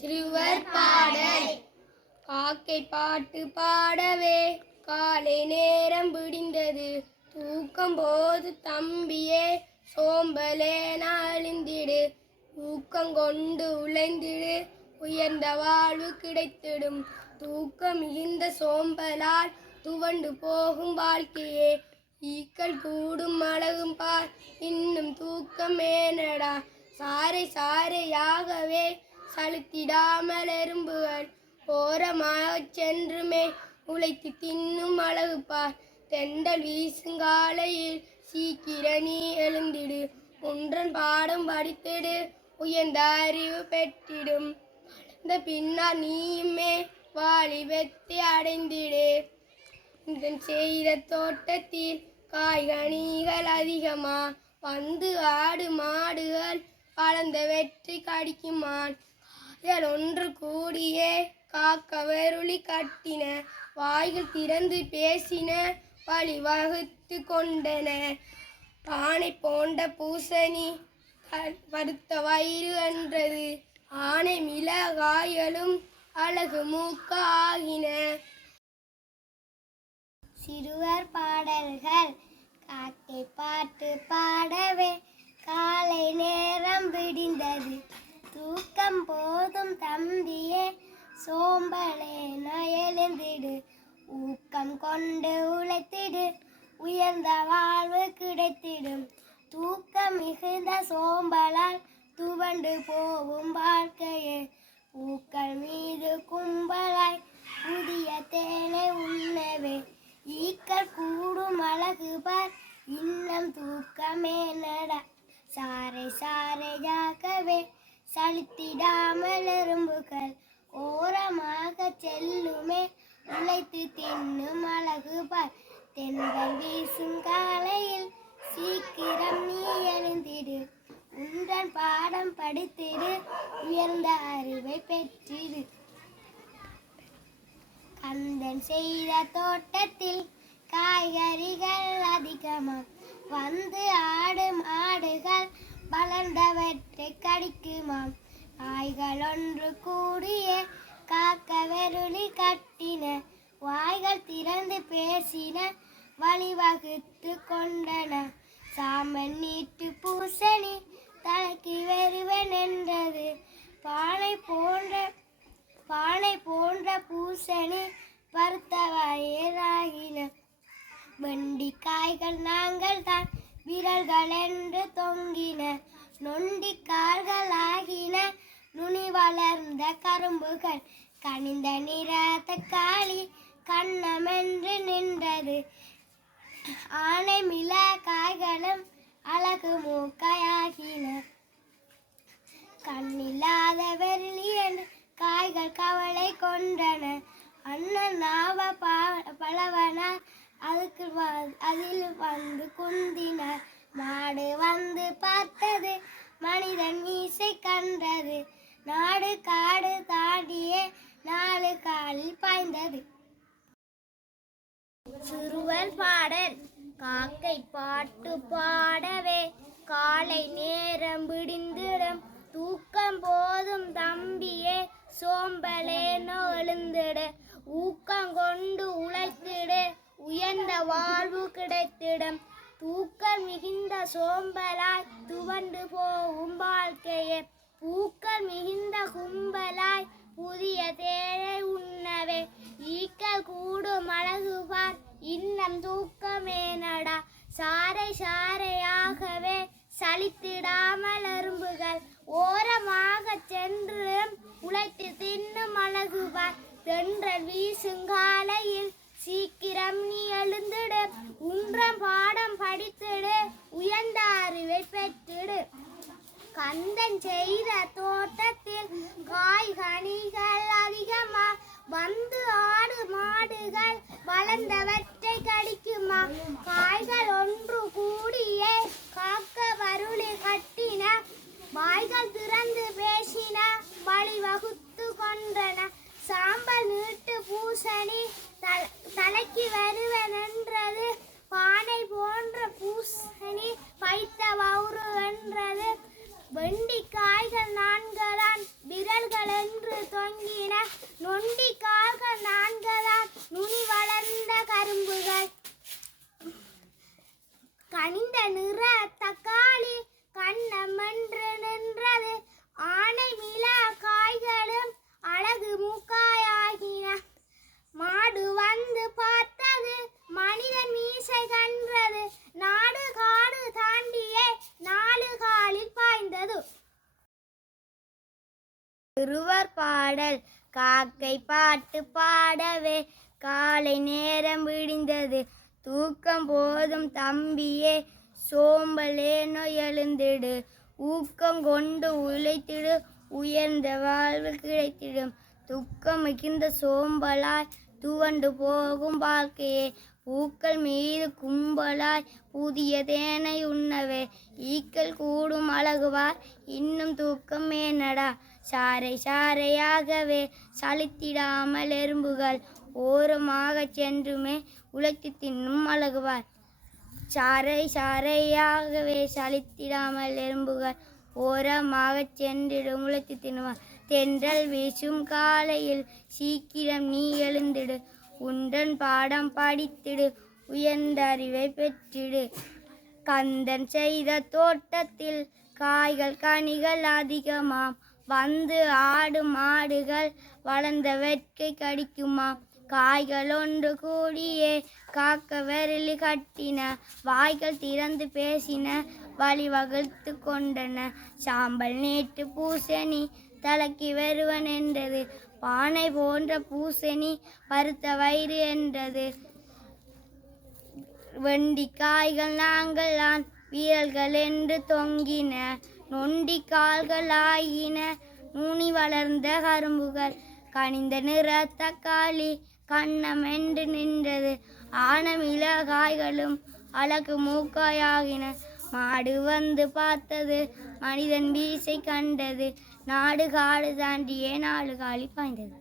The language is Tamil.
சிறுவர் பாடல். காக்கை பாட்டு பாடவே காலை நேரம் விடிந்தது. தூக்கம் போது தம்பியே சோம்பலே நாளிந்திடு. ஊக்கம் கொண்டு உழைந்திடு உயர்ந்த வாழ்வு கிடைத்திடும். தூக்கம் மிகுந்த சோம்பலால் துவண்டு போகும் வாழ்க்கையே. ஈக்கள் கூடும் அழகும் பார் இன்னும் தூக்கம் ஏனடா. சாறை சாறையாகவே சலுத்திடாமல் எறும்புகள் ஓரமாகச் சென்றுமே உழைத்து தின்னும் அழகு பார். தெண்டல் வீசுங்காலையில் சீக்கிர நீ எழுந்திடு. ஒன்றன் பாடம் படித்திடு உயர்ந்த அறிவு பெற்றிடும். வளர்ந்த பின்னால் நீயுமே வாலிபத்தை அடைந்திடு. இதன் செய்த தோட்டத்தில் காய்கனிகள் அதிகமா வந்து ஆடு மாடுகள் வளர்ந்த வெற்றி கடிக்குமான். அதில் ஒன்று கூடியே காக்க வெருளி கட்டின. வாய்கள் திறந்து பேசின வழி வகுத்து கொண்டன. பானை போன்ற பூசணி வருத்த வயிறு என்றது. ஆனை மிளகாய்களும் அழகு மூக்க ஆகின. சிறுவர் பாடல்கள். காக்கை பாட்டு பாடவே காலை நேரம் விடிந்தது. தூக்கம் போதும் தம்பியே சோம்பலே எழுந்திடு. ஊக்கம் கொண்டு உழைத்திடு உயர்ந்த வாழ்வு கிடைத்திடும். தூக்கம் மிகுந்த சோம்பலால் துவண்டு போகும் வாழ்க்கையே. பூக்கள் மீது கும்பலாய் புதிய தேனை உண்ணவே. ஈக்கள் கூடும் அழகு பார் இன்னும் தூக்கமே நட. சாறை சாறையாகவே சலித்திடாமல் எறும்புகள் ஓரமாக செல்லுமே உழைத்து தின்னும் அழகு பார். தென்றல் வீசும் காலையில் சீக்கிரம் நீ எழுந்திடு. உன்றன் பாடம் படித்திடு உயர்ந்த அறிவை பெற்றிடு. கந்தன் செய்த தோட்டத்தில் காய்கறிகள் அதிகமாம் வந்து ஆடு மாடுகள் வளர்ந்தவற்றை கடிக்குமாம். காய்கள் ஒன்று கூடிய காக்க வெருளி கட்டின. வாய்கள் திறந்து பேசின வழிவகுத்து கொண்டன. சாம்பல் நீட்டு பூசணி தலைக்கு வருவன் என்றது. பானை போன்ற பூசணி பருத்த வயிறாகின. வெண்டிக்காய்கள் நாங்கள் தான் விரல்கள் என்று தொங்கின. நொண்டி கால்கள் ஆகின நுனி வளர்ந்த கரும்புகள். கனிந்த நிற தக்காளி கண்ணமென்று நின்றது. ஆனை மிளகாய்களும் அழகு மூக்கையாகின. கண்ணில்லாத வெள்ளியன் காய்கள் கவலை கொண்டன. அண்ணன் நாவ பலவனார் அதில் வந்து குந்தினார். மாடு வந்து பார்த்தது மனிதன் மீசை கண்டது. நாடு காடு தாண்டியே 4 காலில் பாய்ந்தது. சிறுவர் பாடல். காக்கை பாட்டு பாடவே காலை நேரம் விடிந்திடும். தூக்கம் போதும் தம்பியே சோம்பலேனோ எழுந்திடு. ஊக்கம் கொண்டு உழைத்திடு உயர்ந்த வாழ்வு கிடைத்திடும். தூக்கம் மிகுந்த சோம்பலாய் துவண்டு போகும் வாழ்க்கையே. பூக்கள் மிகுந்த கும்பலாய் புதிய தேனை உண்ணவே. ஈக்கள் கூடும் அழகு பார் இன்னும் தூக்கமே நடா. சாறை சாறையாகவே சலித்திடாமல் எறும்புகள் ஓரமாக சென்று உழைத்து தின்னும் அழகு பார். தென்றல் வீசுங்காலையில் சீக்கிரம் நீ எழுந்திடு. உன்றன் பாடம் படித்திடு உயர்ந்த அறிவை பெற்றிடு. கந்தன் செய்த தோட்டத்தில் காய்கனிகள் அதிகமா வந்து ஆடு மாடுகள் வளர்ந்தவற்றை கடிக்குமா. காய்கள் ஒன்று கூடியே காக்க வருளி கட்டின. வாய்கள் திறந்து பேசின வழி வகுத்து கொண்டன. சாம்பல் நீட்டு பூசணி தலைக்கு வருவன் என்றது. பானை போன்ற பூசணி வைத்த வவுறு என்றது. வெண்டிக்காய்கள் நான்கதான் விரல்கள் என்று தொங்கின நொண்டிக்காய்கள் நான்கதான் நுனி வளர்ந்த கரும்புகள் கனிந்த நிற தக்காளி கண்ணமென்று நின்றது ஆனை மிளா காய்களும் அழகு மூக்காயாகின மாடு வந்து பார்த்தது மனிதன் மீசை கன்றது நாடு காடு தாண்டியே 4 காலில் பாய்ந்தது. சிறுவர் பாடல் காக்கை பாட்டு பாடவே காலை நேரம் விடிந்தது தூக்கம் போதும் தம்பியே சோம்பலேனோ எழுந்திடு ஊக்கம் கொண்டு உழைத்திடு உயர்ந்த வாழ்வு கிடைத்திடும் துக்கம் மிகுந்த சோம்பலாய் துவண்டு போகும் வாழ்க்கையே பூக்கள் மீது கும்பலாய் புதிய தேனை உண்ணவே ஈக்கள் கூடும் அழகுவார் இன்னும் தூக்கம் மேனடா சாறை சாறையாகவே சலித்திடாமல் எறும்புகள் ஓரமாக சென்றுமே உழைத்து தின்னும் அழகுவார் சாறை சாறையாகவே சலித்திடாமல் எறும்புகள் ஓரமாக சென்றிடும் உழைத்து தின்னுவார் தென்றல் வீசும் காலையில் சீக்கிரம் நீ எழுந்திடு உண்டன் பாடம் படித்திடு உயர்ந்த அறிவை பெற்றிடு கந்தன் செய்த தோட்டத்தில் காய்கள் கனிகள் அதிகமாம் வந்து ஆடு மாடுகள் வளர்ந்த வெட்கை கடிக்குமாம் காய்கள் ஒன்று கூடியே காக்க விரலி கட்டின வாய்கள் திறந்து பேசின வழி வகுத்து கொண்டன சாம்பல் நேற்று பூசணி தலைக்கு வருவன் என்றது பானை போன்ற பூசணி பருத்த வயிறு என்றது வெண்டிக்காய்கள் நாங்கள் நான் வீரல்கள் என்று தொங்கின நொண்டி கால்கள் ஆகின நுனி வளர்ந்த கரும்புகள் கனிந்த நிற தக்காளி கண்ணம் என்று நின்றது ஆனமில காய்களும் அழகு மூக்காயாகின மாடு வந்து பார்த்தது மனிதன் வீசை கண்டது நாடு காடு தாண்டியே 4 காலி பாய்ந்தது.